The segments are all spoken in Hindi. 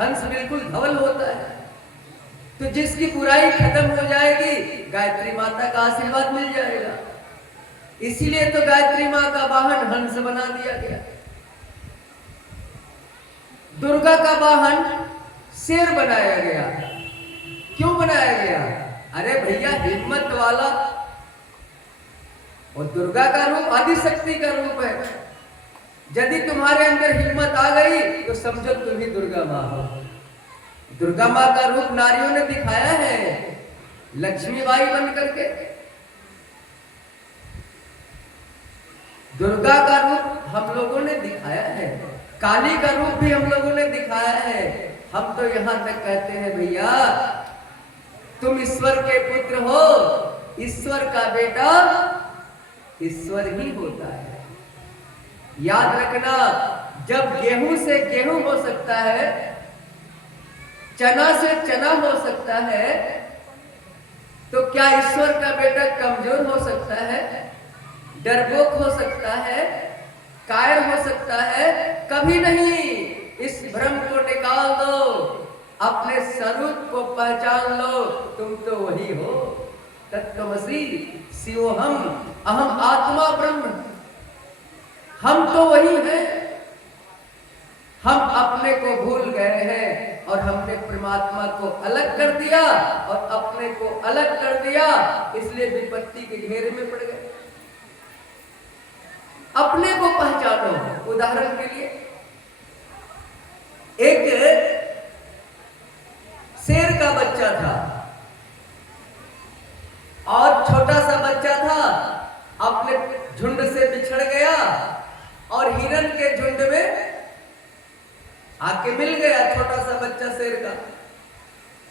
हंस बिल्कुल धवल होता है। तो जिसकी बुराई खत्म हो जाएगी, गायत्री माता का आशीर्वाद मिल जाएगा। इसीलिए तो गायत्री माँ का वाहन हंस बना दिया गया। दुर्गा का वाहन शेर बनाया गया। क्यों बनाया गया? अरे भैया, हिम्मत वाला। और दुर्गा का रूप आदिशक्ति का रूप है। यदि तुम्हारे अंदर हिम्मत आ गई तो समझो तुम ही दुर्गा माँ हो। दुर्गा माँ का रूप नारियों ने दिखाया है, लक्ष्मीबाई बन करके। दुर्गा का रूप हम लोगों ने दिखाया है, काली का रूप भी हम लोगों ने दिखाया है। हम तो यहां तक कहते हैं भैया, तुम ईश्वर के पुत्र हो। ईश्वर का बेटा ईश्वर ही होता है। याद रखना, जब गेहूं से गेहूं हो सकता है, चना से चना हो सकता है, तो क्या ईश्वर का बेटा कमजोर हो सकता है, डरपोक हो सकता है, कायर हो सकता है? कभी नहीं। इस भ्रम को निकाल दो, अपने स्वरूप को पहचान लो। तुम तो वही हो, तत्त्वमसि शिवोहम अहम आत्मा ब्रह्म। हम तो वही हैं। हम अपने को भूल गए हैं और हमने परमात्मा को अलग कर दिया और अपने को अलग कर दिया, इसलिए विपत्ति के घेरे में पड़ गए। अपने को पहचानो। उदाहरण के लिए, एक शेर का बच्चा था और छोटा सा बच्चा था, अपने झुंड से बिछड़ गया और हिरण के झुंड में आके मिल गया। छोटा सा बच्चा शेर का,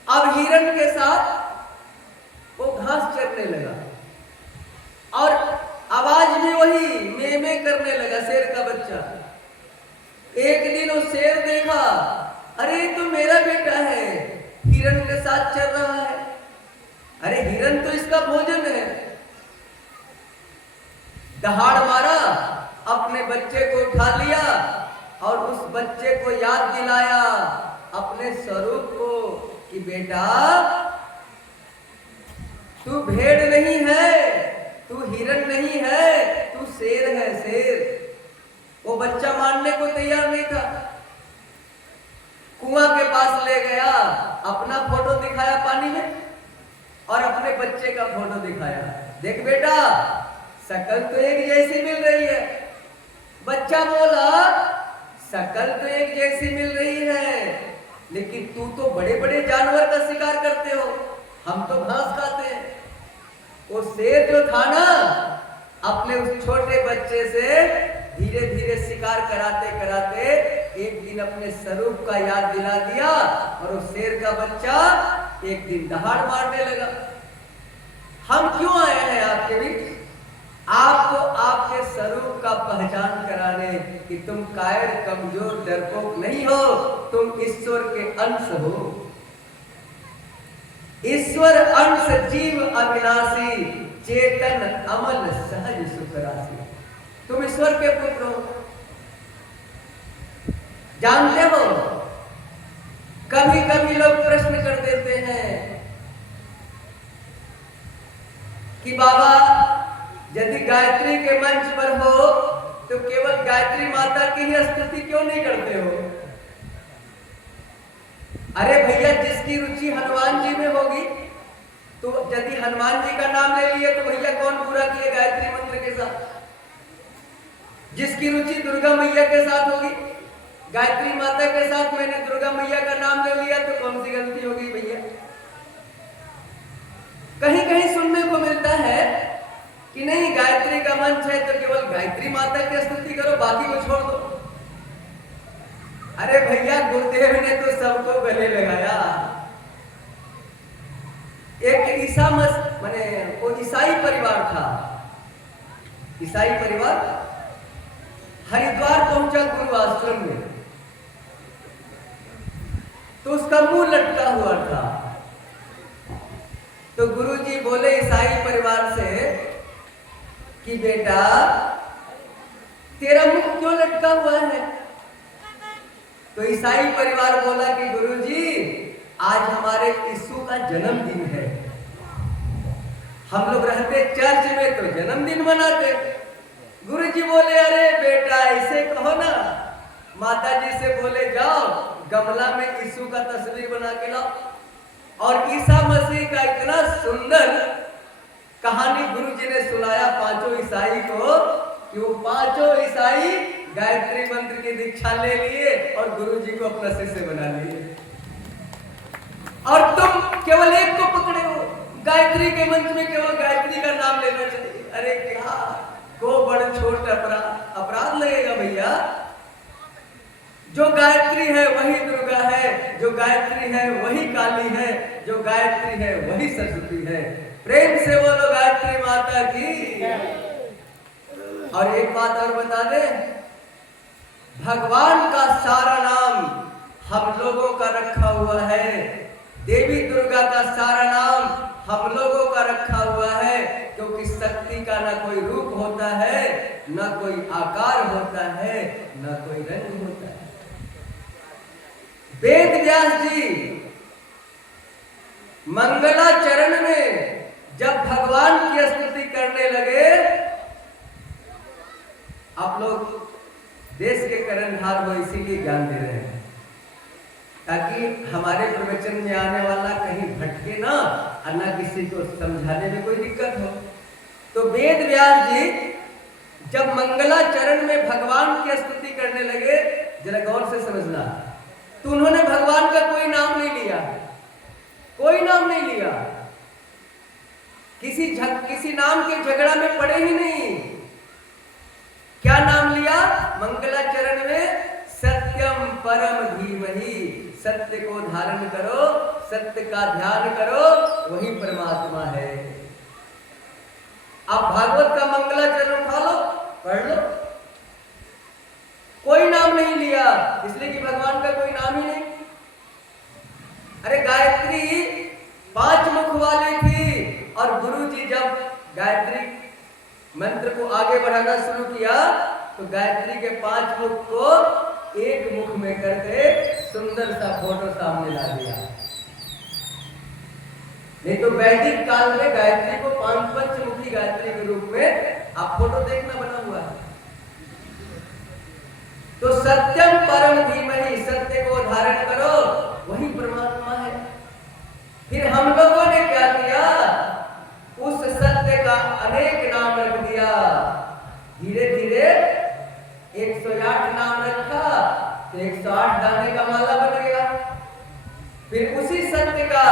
अब हिरण के साथ वो घास चरने लगा और आवाज भी वही में में करने लगा, शेर का बच्चा। एक दिन वो शेर देखा, अरे तो मेरा बेटा है, हिरण के साथ चल रहा है। अरे हिरण तो इसका भोजन है। दहाड़ मारा, अपने बच्चे को उठा लिया और उस बच्चे को याद दिलाया अपने स्वरूप को कि बेटा, तू भेड़ नहीं है, तू हिरण नहीं है, तू शेर है, शेर। वो बच्चा मानने को तैयार नहीं था। कुआं के पास ले गया, अपना फोटो दिखाया पानी में और अपने बच्चे का फोटो दिखाया। देख बेटा, शकल तो एक जैसी मिल रही है। बच्चा बोला, शकल तो एक जैसी मिल रही है, लेकिन तू तो बड़े बड़े जानवर का शिकार करते हो, हम तो घास खाते हैं। वो शेर जो था ना, अपने उस छोटे बच्चे से धीरे धीरे शिकार कराते कराते एक दिन अपने स्वरूप का याद दिला दिया और वो शेर का बच्चा एक दिन दहाड़ मारने लगा। हम क्यों आए हैं आपके बीच? आपको आपके स्वरूप का पहचान कराने कि तुम कायर, कमजोर, डरपोक नहीं हो, तुम ईश्वर के अंश हो। ईश्वर अंश जीव अविनाशी, चेतन अमल सहज सुख राशि। तुम ईश्वर के पुत्र हो। जानते हो, कभी कभी लोग प्रश्न कर देते हैं कि बाबा, यदि गायत्री के मंच पर हो तो केवल गायत्री माता की ही स्तुति क्यों नहीं करते हो? अरे भैया, जिसकी रुचि हनुमान जी में होगी, तो यदि हनुमान जी का नाम ले लिए तो भैया कौन बुरा किए गायत्री मंत्र के साथ? जिसकी रुचि दुर्गा मैया के साथ होगी, गायत्री माता के साथ मैंने दुर्गा मैया का नाम ले लिया, तो कौन सी गलती होगी भैया? कहीं कहीं सुनने को मिलता है कि नहीं, गायत्री का मंच है तो केवल गायत्री माता की स्तुति करो, बाकी को छोड़ दो। अरे भैया, गुरुदेव ने तो सबको गले लगाया। एक माने वो ईसाई परिवार था। ईसाई परिवार हरिद्वार पहुंचा गुरु आश्रम में, तो उसका मुंह लटका हुआ था। तो गुरुजी बोले ईसाई परिवार से कि बेटा, तेरा मुंह क्यों लटका हुआ है? तो ईसाई परिवार बोला कि गुरुजी आज हमारे यीशु का जन्मदिन है। हम लोग रहते चर्च में तो जन्मदिन मनाते। गुरुजी बोले अरे बेटा ऐसे कहो ना, माता जी से बोले जाओ गमला में यीशु का तस्वीर बना के लाओ। और ईसा मसीह का इतना सुंदर कहानी गुरुजी ने सुनाया पांचों ईसाई को कि वो पांचों ईसाई गायत्री मंत्र की दीक्षा ले लिए और गुरुजी को अपना शिष्य बना लिए। और तुम केवल एक को पकड़े हो, गायत्री के मंच में केवल गायत्री का नाम लेना चाहिए। अरे क्या को बड़ा छोटा अपराध लगेगा भैया। जो गायत्री है वही दुर्गा है, जो गायत्री है वही काली है, जो गायत्री है वही सरस्वती है। प्रेम से बोलो गायत्री माता की। और एक बात और बता दे, भगवान का सारा नाम हम लोगों का रखा हुआ है, देवी दुर्गा का सारा नाम हम लोगों का रखा हुआ है, क्योंकि शक्ति का ना कोई रूप होता है, ना कोई आकार होता है, ना कोई रंग होता है। वेद व्यास जी मंगलाचरण में जब भगवान की स्तुति करने लगे, आप लोग देश के कर्णधार हो इसीलिए ज्ञान दे रहे हैं ताकि हमारे प्रवचन में आने वाला कहीं भटके ना और ना किसी को समझाने में कोई दिक्कत हो। तो वेद व्यास जी जब मंगलाचरण में भगवान की स्तुति करने लगे, जरा गौर से समझना, तो उन्होंने भगवान का कोई नाम नहीं लिया, कोई नाम नहीं लिया, किसी नाम के झगड़ा में पड़े ही नहीं। क्या नाम लिया मंगलाचरण में? सत्यम परम धीमहि, सत्य को धारण करो, सत्य का ध्यान करो, वही परमात्मा है। आप भागवत का मंगलाचरण उठा लो, पढ़ लो, कोई नाम नहीं लिया, इसलिए कि भगवान का कोई नाम ही नहीं। अरे गायत्री 5 मुख वाली थी और गुरुजी जब गायत्री मंत्र को आगे बढ़ाना शुरू किया तो गायत्री के 5 मुख को एक मुख में करके सुंदर सा फोटो सामने ला दिया। नहीं तो वैदिक काल में गायत्री को पंचमुखी गायत्री के रूप में आप फोटो देखना बना हुआ है। तो सत्यम परम धीमहि, सत्य को धारण करो, वही परमात्मा है। फिर हम लोगों ने क्या किया, उस सत्य का अनेक नाम रख दिया। धीरे धीरे 108 नाम रखा तो 108 दाने का माला बन गया। फिर उसी सत्य का